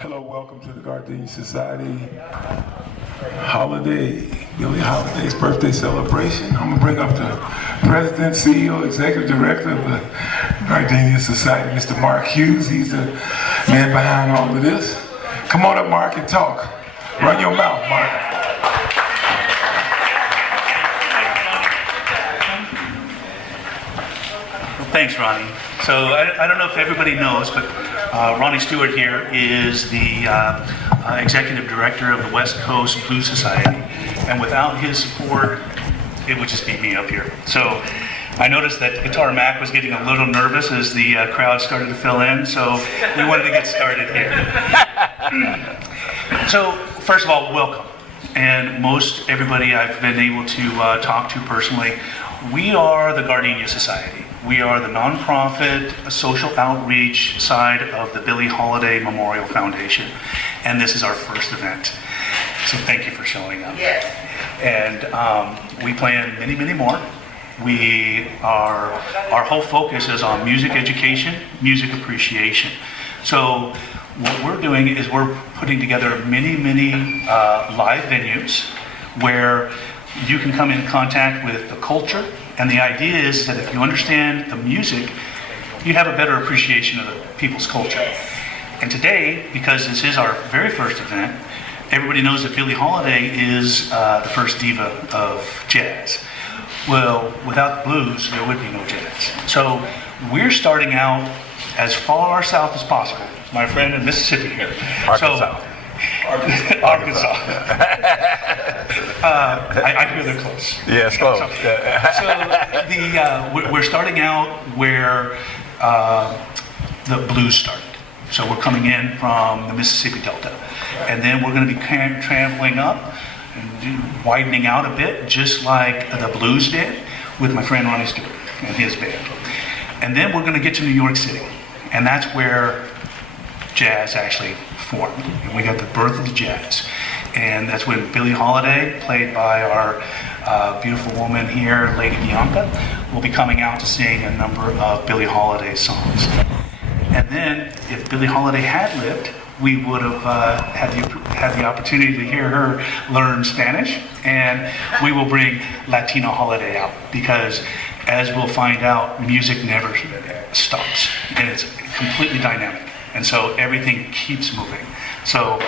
Hello, welcome to the Gardenia Society Billie Holiday's birthday celebration. I'm gonna bring up the President, CEO, Executive Director of the Gardenia Society, Mr. Mark Hughes. He's the man behind all of this. Come on up, Mark, and talk. Run your mouth, Mark. Thanks, Ronnie. So I don't know if everybody knows, but Ronnie Stewart here is the Executive Director of the West Coast Blues Society. And without his support, it would just be me up here. So I noticed that Guitar Mac was getting a little nervous as the crowd started to fill in, so we wanted to get started here. So first of all, welcome. And most everybody I've been able to talk to personally, we are the Gardenia Society. We are the nonprofit social outreach side of the Billie Holiday Memorial Foundation. And this is our first event. So thank you for showing up. Yes. And we plan many, many more. Our whole focus is on music education, music appreciation. So what we're doing is we're putting together many, many live venues where you can come in contact with the culture. And the idea is that if you understand the music, you have a better appreciation of the people's culture. And today, because this is our very first event, everybody knows that Billie Holiday is the first diva of jazz. Well, without blues, there would be no jazz. So we're starting out as far south as possible. My friend in Mississippi here. Arkansas. Arkansas. I hear they're close. Yeah, it's close. So we're starting out where the blues started. So we're coming in from the Mississippi Delta. And then we're going to be traveling up and widening out a bit, just like the blues did with my friend Ronnie Stewart and his band. And then we're going to get to New York City. And that's where jazz actually formed. And we got the birth of the jazz. And that's when Billie Holiday, played by our beautiful woman here, Lady Bianca, will be coming out to sing a number of Billie Holiday songs. And then, if Billie Holiday had lived, we would have had the opportunity to hear her learn Spanish, and we will bring Latino Holiday out, because as we'll find out, music never stops, and it's completely dynamic. And so everything keeps moving. So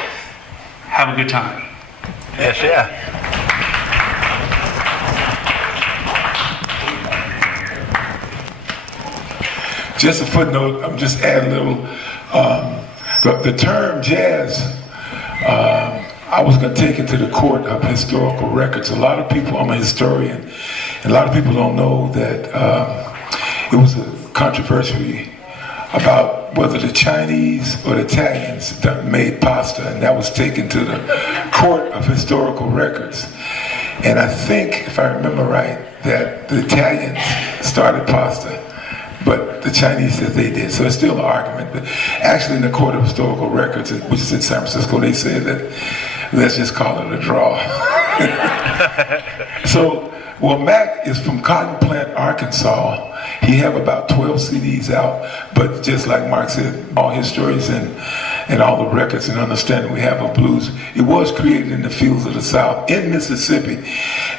have a good time. Yes, yeah. Just a footnote, I'm just adding a little, the term jazz, I was going to take it to the court of historical records. A lot of people, I'm a historian, and a lot of people don't know that it was a controversy about whether the Chinese or the Italians made pasta, and that was taken to the court of historical records. And I think, if I remember right, that the Italians started pasta, but the Chinese said they did. So it's still an argument. But actually, in the Court of Historical Records, which is in San Francisco, they said that let's just call it a draw. So, well, Mac is from Cotton Plant, Arkansas. He have about 12 CDs out, but just like Mark said, all his stories and all the records and understanding we have of blues, it was created in the fields of the South. In Mississippi,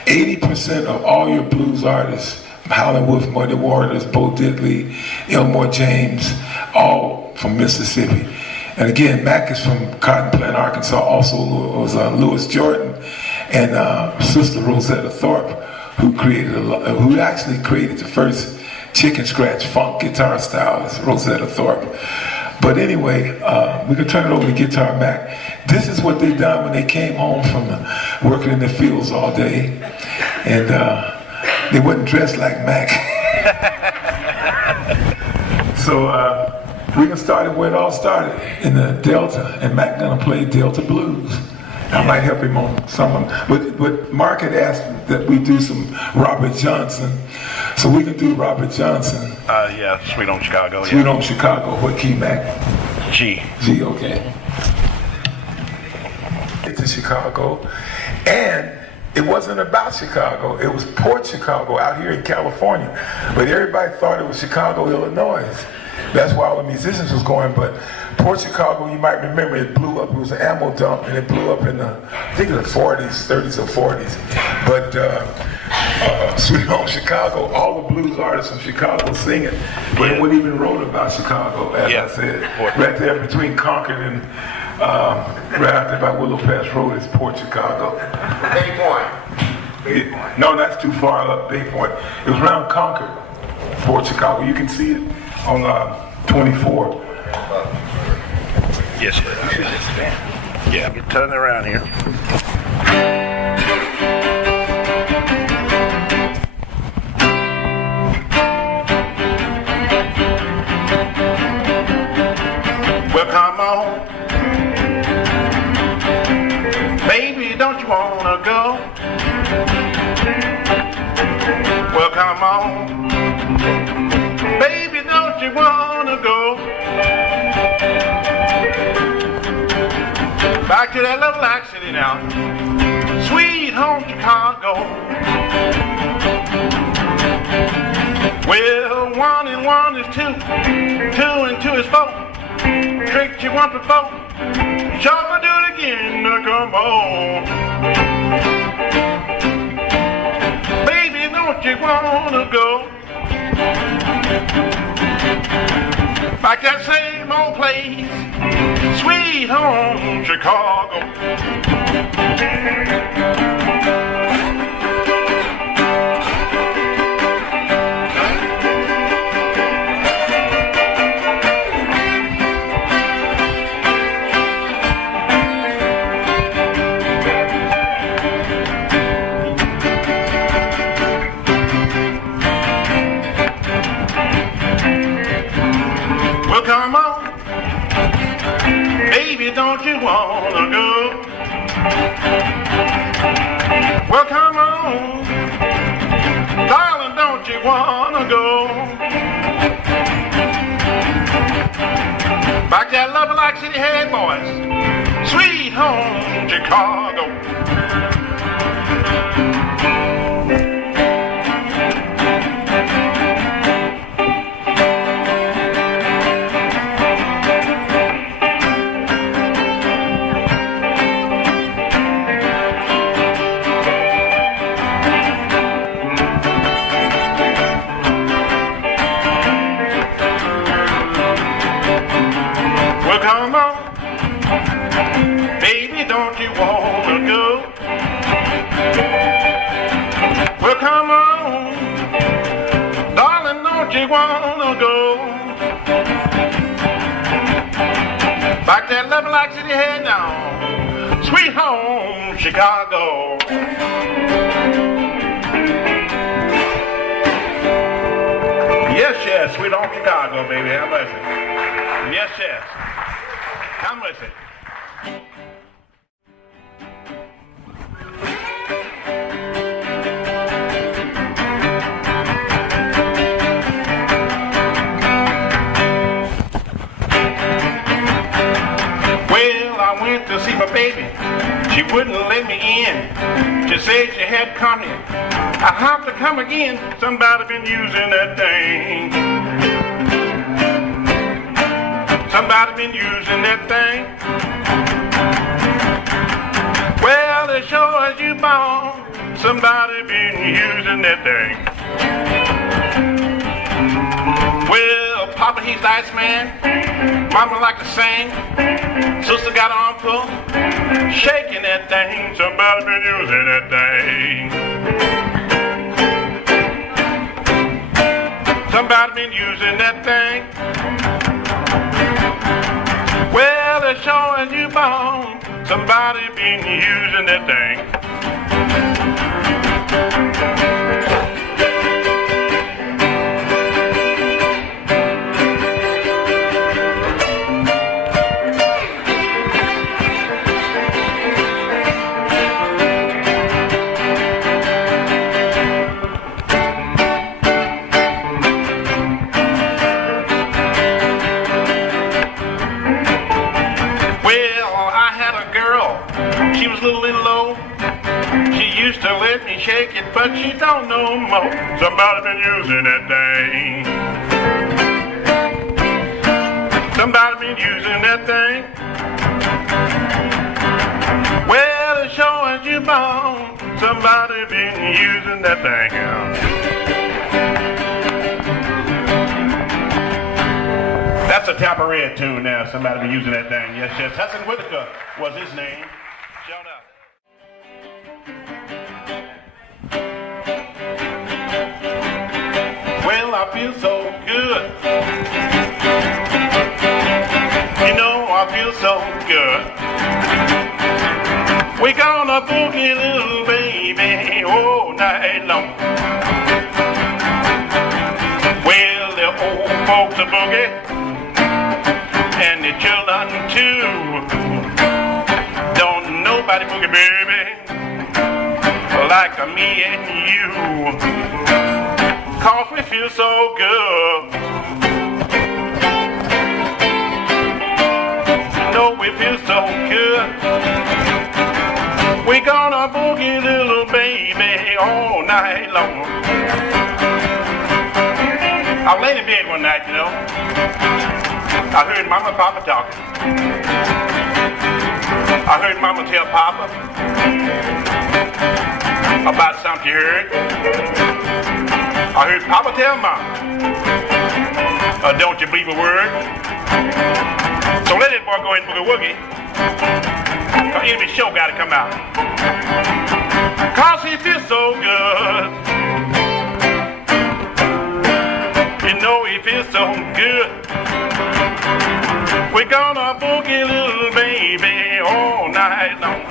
80% of all your blues artists, Howlin' Wolf, Muddy Waters, Bo Diddley, Elmore James, all from Mississippi. And again, Mac is from Cotton Plant, Arkansas. Also was Louis Jordan and Sister Rosetta Thorpe, who actually created the first chicken scratch funk guitar style, is Rosetta Thorpe. But anyway, we can turn it over to Guitar Mac. This is what they done when they came home from working in the fields all day, and they wasn't dressed like Mac. So we can start it where it all started, in the Delta, and Mac gonna play Delta blues. I might help him on some, but Mark had asked that we do some Robert Johnson, so we can do Robert Johnson. Yeah, Sweet Home Chicago. Sweet Home Chicago. What key, Mac? G. G, okay. To Chicago, and it wasn't about Chicago. It was Port Chicago out here in California, but everybody thought it was Chicago, Illinois. That's why all the musicians was going, but Port Chicago, you might remember, it blew up. It was an ammo dump, and it blew up in the, I think, in the 40s, 30s or 40s. But Sweet Home Chicago, all the blues artists from Chicago sing it. But it wasn't even wrote about Chicago, as I said. Right there between Concord and right out there by Willow Pass Road is Port Chicago. Bay Point. No, that's too far up, Bay Point. It was around Concord, Port Chicago. You can see it on 24. Yes, sir. Yeah, get turned around here. Well, come on. Baby, don't you wanna go? Well, come on. Baby, don't you wanna go? Back to that little black city now. Sweet home Chicago. Well, 1 and 1 is 2. 2 and 2 is 4. Tricked you once before. Sure to do it again. Now come on. Baby, don't you wanna go? Back that same old place. Sweet home Chicago. Well, come on. Baby, don't you wanna go? Well, come on. Darling, don't you wanna go? Back that love like city head boys. Sweet home Chicago. Come on, baby, don't you wanna go? Well, come on, darling, don't you wanna go? Back that love like city head down, sweet home Chicago. Yes, yes, sweet home Chicago, baby, have mercy. Yes, yes. Come with it. Well, I went to see my baby. She wouldn't let me in. She said she had company. I have to come again. Somebody been using that thing. Somebody been using that thing. Well, as sure as you born, somebody been using that thing. Well, Papa, he's the ice man. Mama like to sing. Sister got an arm full, shaking that thing. Somebody been using that thing. Somebody been using that thing. Well, as sure as you born, somebody been using that thing. To let me shake it, but she don't know more. Somebody been using that thing. Somebody been using that thing. Well, as sure as you born, somebody been using that thing. That's a Tappared tune now. Somebody been using that thing. Yes, yes. Hudson Whitaker was his name. Shout out. Well, I feel so good. You know, I feel so good. We gonna boogie, little baby, all night long. Well, the old folks are boogie, and the children too. Don't nobody boogie, baby, like me and you. 'Cause we feel so good. You know we feel so good. We gonna boogie, little baby, all night long. I was laying in bed one night, you know. I heard Mama and Papa talking. I heard Mama tell Papa about something you heard. I heard Papa tell Mama, don't you believe a word? So let that boy go ahead and boogie woogie. Enemy show gotta come out. 'Cause he feels so good. You know he feels so good. We're gonna boogie, little baby, all night long.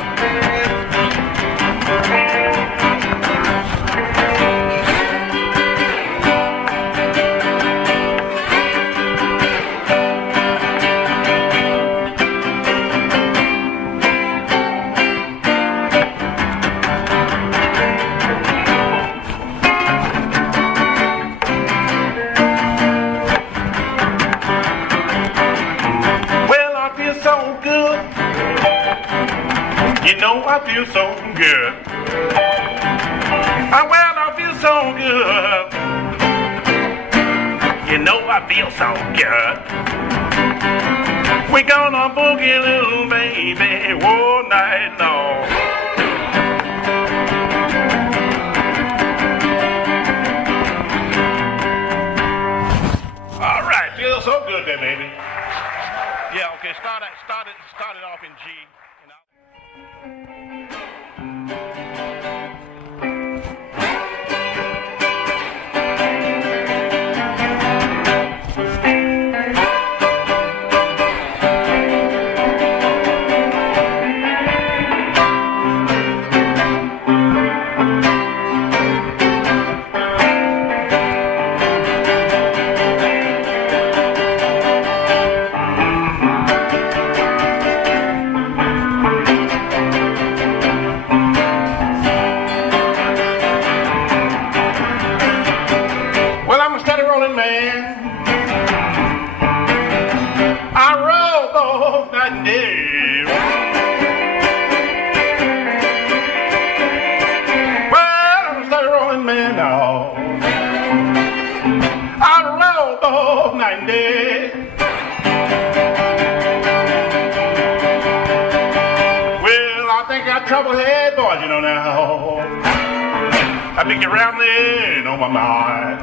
You know I feel so good. Well, I feel so good. You know I feel so good. We're gonna boogie, little baby, all night long. All right, feels so good there, baby. Yeah, okay, start it off in G. Troublehead boys, you know now. I think you're rambling on my mind.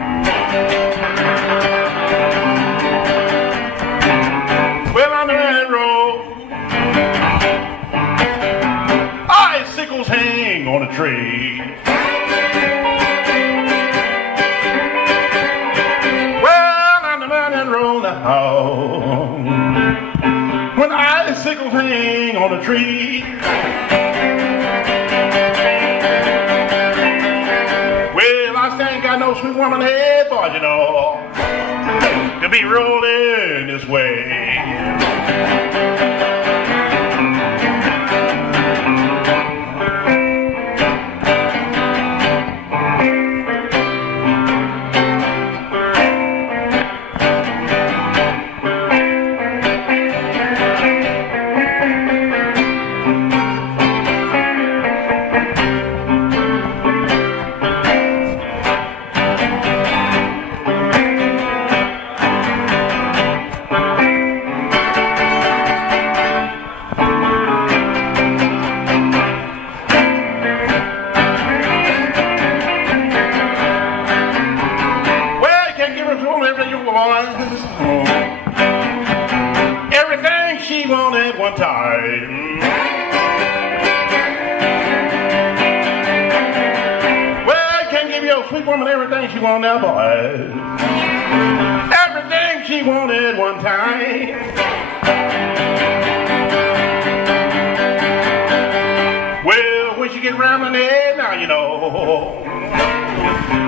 Well, on the red road, icicles hang on a tree. Well, on the mountain road now, when icicles hang on a tree. No sweet woman head, boys, you know, to be rolling this way. she wanted one time. Well, can't give your sweet woman everything she wanted now, boy. Everything she wanted one time. Well, when she get rambling there, now you know,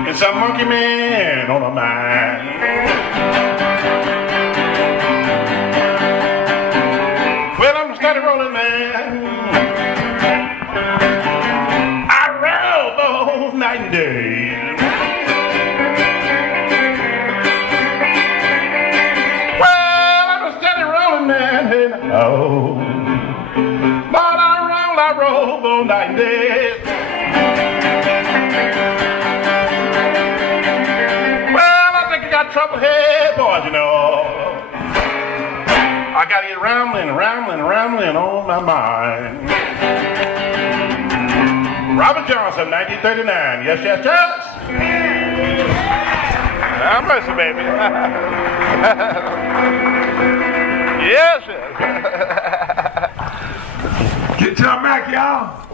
it's a monkey man on her mind. Well, I'm a steady rolling man. I roll both night and day. Well, I'm a steady rolling man. And oh, Lord, I roll both night and day. Well, I think I got trouble here, boys, you know. I gotta get rambling on my mind. Robert Johnson, 1939. Yes. I'm mercy, baby. Yes. Guitar Mac, y'all.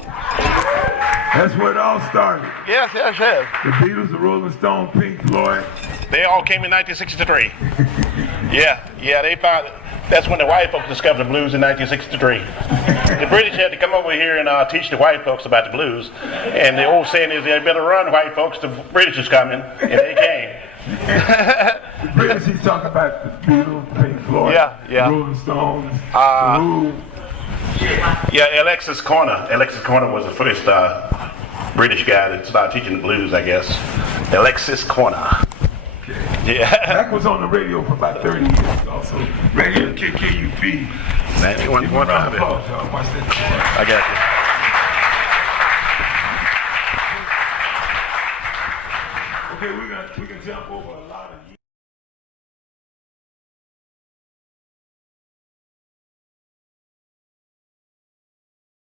That's where it all started. Yes. The Beatles, the Rolling Stones, Pink Floyd. They all came in 1963. Yeah, they found it. That's when the white folks discovered the blues in 1963. The British had to come over here and teach the white folks about the blues. And the old saying is, they better run, white folks, the British is coming. And they came. The British, he's talking about the Beatles, Pink Floyd, Yeah. Rolling Stones, the Who. Yeah, Alexis Corner. Alexis Corner was the first British guy that started teaching the blues, I guess. Alexis Corner. Yeah. Mac was on the radio for about 30 years also. Radio KKUP. 91.5. I got you. Okay, we can jump over a lot of years.